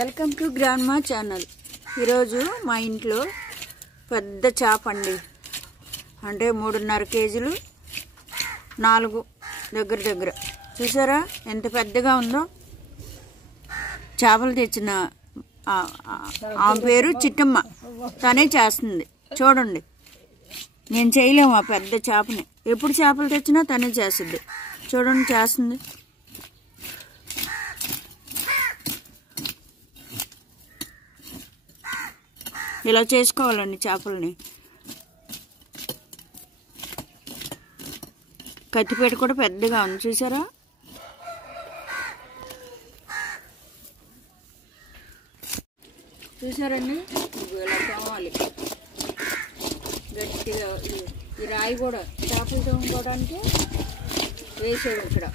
Welcome to grandma channel. ఈరోజు మా ఇంట్లో పెద్ద చేప అండి, అంటే 3.5 కేజీలు, 4 దగ్గర చూసారా ఎంత పెద్దగా ఉందో. చేపలు తెచ్చిన ఆమె పేరు చిట్టమ్మ, తనే చేస్తుంది. చూడండి, నేను చేయలేము ఆ పెద్ద చేపని. ఎప్పుడు చేపలు తెచ్చినా తనే చేస్తుంది. చూడండి చేస్తుంది. ఇలా చేసుకోవాలండి చేపల్ని. కత్తిపేట కూడా పెద్దగా ఉంది చూసారా. చూసారండి, ఇలా తోమాలి గట్టిగా. ఈ రాయి కూడా చేపలు తోముకోవడానికి వేసేది. ఇక్కడ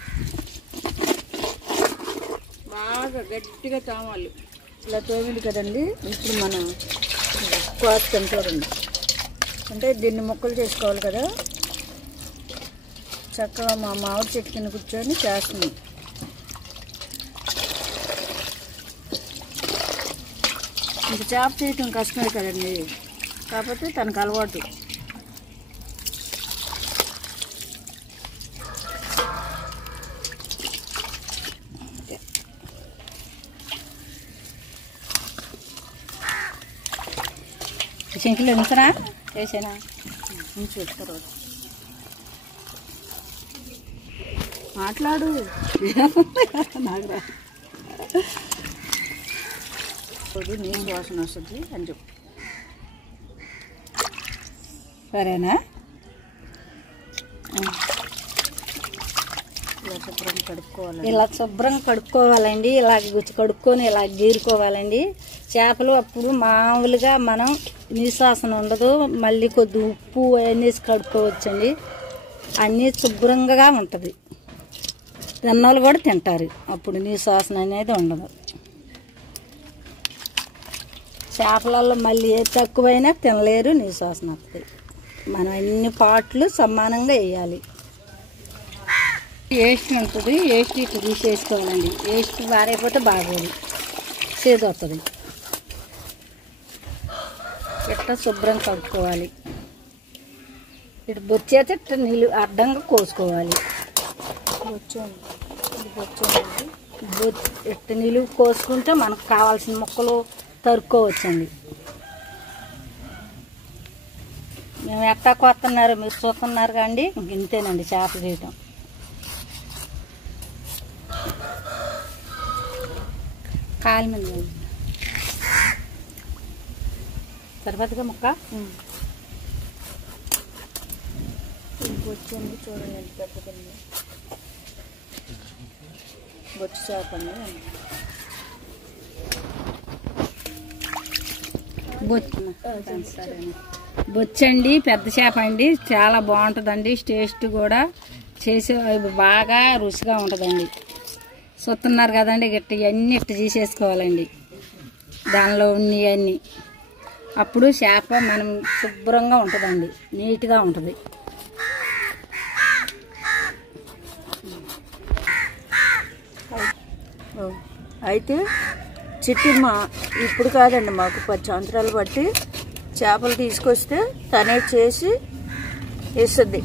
బాగా గట్టిగా తోమాలి. ఇలా తోమింది కదండి. ఇప్పుడు మనం కోస్తాం చూడండి. అంటే దీన్ని ముక్కలు చేసుకోవాలి కదా. చక్కగా మా మామిడి చెట్టు కింద కూర్చొని చేస్తుంది. ఇంక చేప చేయటం కష్టమే కదండి, కాకపోతే తనకు అలవాటు. శంకులు ఎంతనా వేసేనా చూస్తారు. మాట్లాడు, నాకు నీళ్ళు వాసన వస్తుంది అని చెప్పు. సరేనా? ఇలా శుభ్రం కడుక్కోవాలి. ఇలా శుభ్రం కడుక్కోవాలండి. ఇలా కడుక్కొని ఇలా గీరుకోవాలండి. చేపలు అప్పుడు మామూలుగా మనం నిశ్వాసన ఉండదు. మళ్ళీ కొద్ది ఉప్పు అవన్నీ కడుక్కోవచ్చండి. అన్నీ శుభ్రంగా ఉంటుంది. తిన్నోళ్ళు కూడా తింటారు. అప్పుడు నిశ్వాసన అనేది ఉండదు. చేపలలో మళ్ళీ ఏ తక్కువైనా తినలేరు, నిశ్వాసన వస్తుంది. మనం అన్ని పాటలు సమానంగా వేయాలి. వేస్ట్ ఉంటుంది. వేస్ట్ ఇట్లా తీసేసుకోవాలండి. వేస్ట్ వారైపోతే బాగోదు, చేదు వస్తుంది. ఇట్లా శుభ్రం కడుక్కోవాలి. ఇటు బొచ్చేస్తే ఇట్లా నీళ్ళు అడ్డంగా కోసుకోవాలి. ఇట్ట నీళ్ళు కోసుకుంటే మనకు కావాల్సిన ముక్కలు తరుక్కోవచ్చండి. మేము ఎట్టా కొత్తన్నారు, మీరు చూస్తున్నారు కండి. ఇంతేనండి చేప చేయటం. కాలి మీద సరిపోతుందిగా ముక్క. బొచ్చండి చూడండి ఎంత పెద్దదండి. బొచ్చు చేపండి. బొచ్చండి, పెద్ద చేప అండి. చాలా బాగుంటుందండి. టేస్ట్ కూడా చేసే బాగా రుచిగా ఉంటుందండి. చూస్తున్నారు కదండి. గట్టి ఇవన్నీ ఇట్ట తీసేసుకోవాలండి. దానిలో ఉన్నవన్నీ. అప్పుడు చేప మనం శుభ్రంగా ఉంటుందండి, నీట్గా ఉంటుంది. అయితే చిట్టమ్మ ఇప్పుడు కాదండి, మాకు 10 సంవత్సరాలు బట్టి చేపలు తీసుకొస్తే తనే చేసి వేస్తుంది.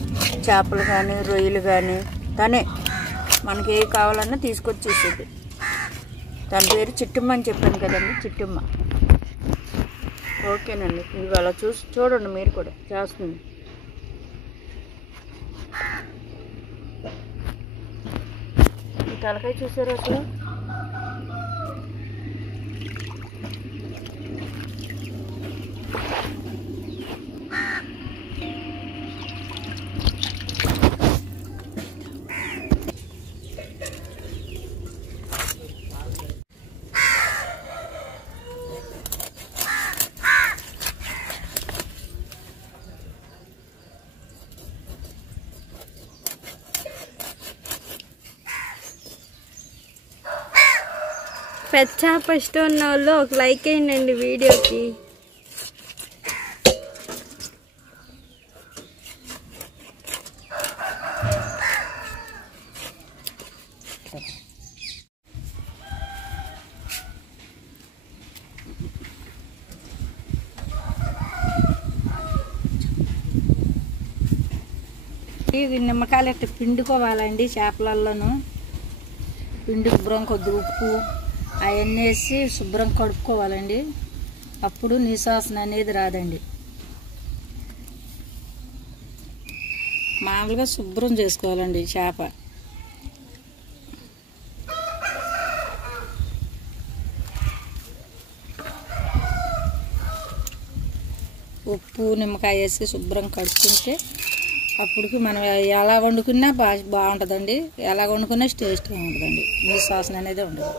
చేపలు కానీ రొయ్యలు కానీ తనే మనకి ఏ కావాలన్నా తీసుకొచ్చి ఇస్తుంది. తన పేరు చిట్టమ్మ అని చెప్పాను కదండి, చిట్టమ్మ. ఓకేనండి, ఇవాళ చూడండి మీరు కూడా చేస్తుంది. ఈ తలకాయ చూసారు అసలు. పెద్ద చేప ఇష్టం ఉన్న వాళ్ళు ఒక లైక్ వేయండి వీడియోకి. నిమ్మకాయలు ఇట్లా పిండుకోవాలండి. చేపలలోనూ పిండి శుభ్రం కొద్ది ఉప్పు అవన్నీ వేసి శుభ్రం కడుక్కోవాలండి. అప్పుడు నిశ్వాసన అనేది రాదండి. మామూలుగా శుభ్రం చేసుకోవాలండి చేప. ఉప్పు నిమ్మకాయ వేసి శుభ్రం కడుక్కుంటే అప్పటికి మనం ఎలా వండుకున్నా బాగుంటుందండి. ఎలా వండుకున్నా టేస్ట్గా ఉంటుందండి. నిశ్వాసన అనేది ఉండదు.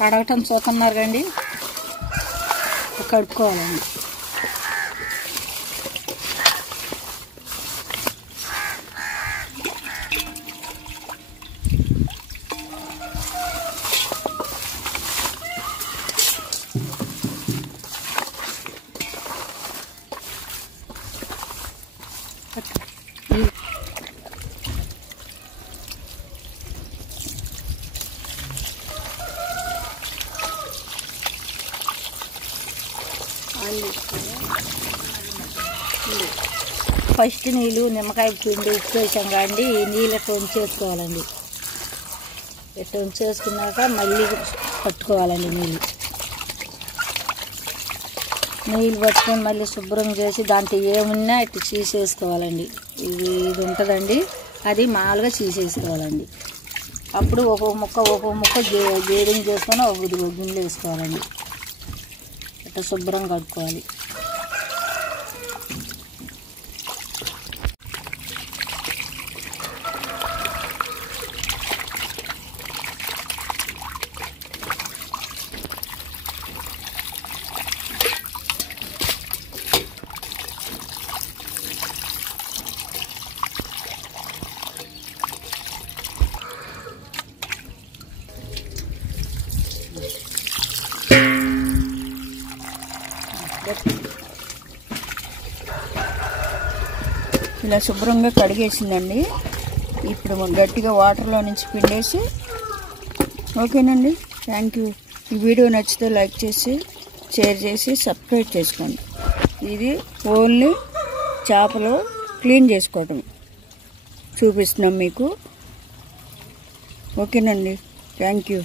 కడగటం చూస్తున్నారు కండి, కడుక్కోవాలండి. ఫస్ట్ నీళ్ళు నిమ్మకాయ పిండి ఉప్పు వేసాం కాండి. ఈ నీళ్ళు ఇట్లా ఉంచేసుకోవాలండి. ఇట్లా ఉంచేసుకున్నాక మళ్ళీ పట్టుకోవాలండి. నీళ్ళు పట్టుకొని మళ్ళీ శుభ్రం చేసి దాంట్లో ఏమున్నా ఇట్లా చీసేసుకోవాలండి. ఇది ఉంటుందండి, అది మామూలుగా చీసేసుకోవాలండి. అప్పుడు ఒక్కొక్క ముక్క గేడింగ్ చేసుకొని ఒక గిన్నెలు వేసుకోవాలండి. ఇట్లా శుభ్రం కడుక్కోవాలి. ఇలా శుభ్రంగా కడిగేసిందండి. ఇప్పుడు గట్టిగా వాటర్లో నుంచి పిండేసి ఓకేనండి. Thank you. ఈ వీడియో నచ్చితే లైక్ చేసి షేర్ చేసి సబ్స్క్రైబ్ చేసుకోండి. ఇది ఓన్లీ చేపలు క్లీన్ చేసుకోవటం చూపిస్తున్నాం మీకు. ఓకేనండి. Thank you.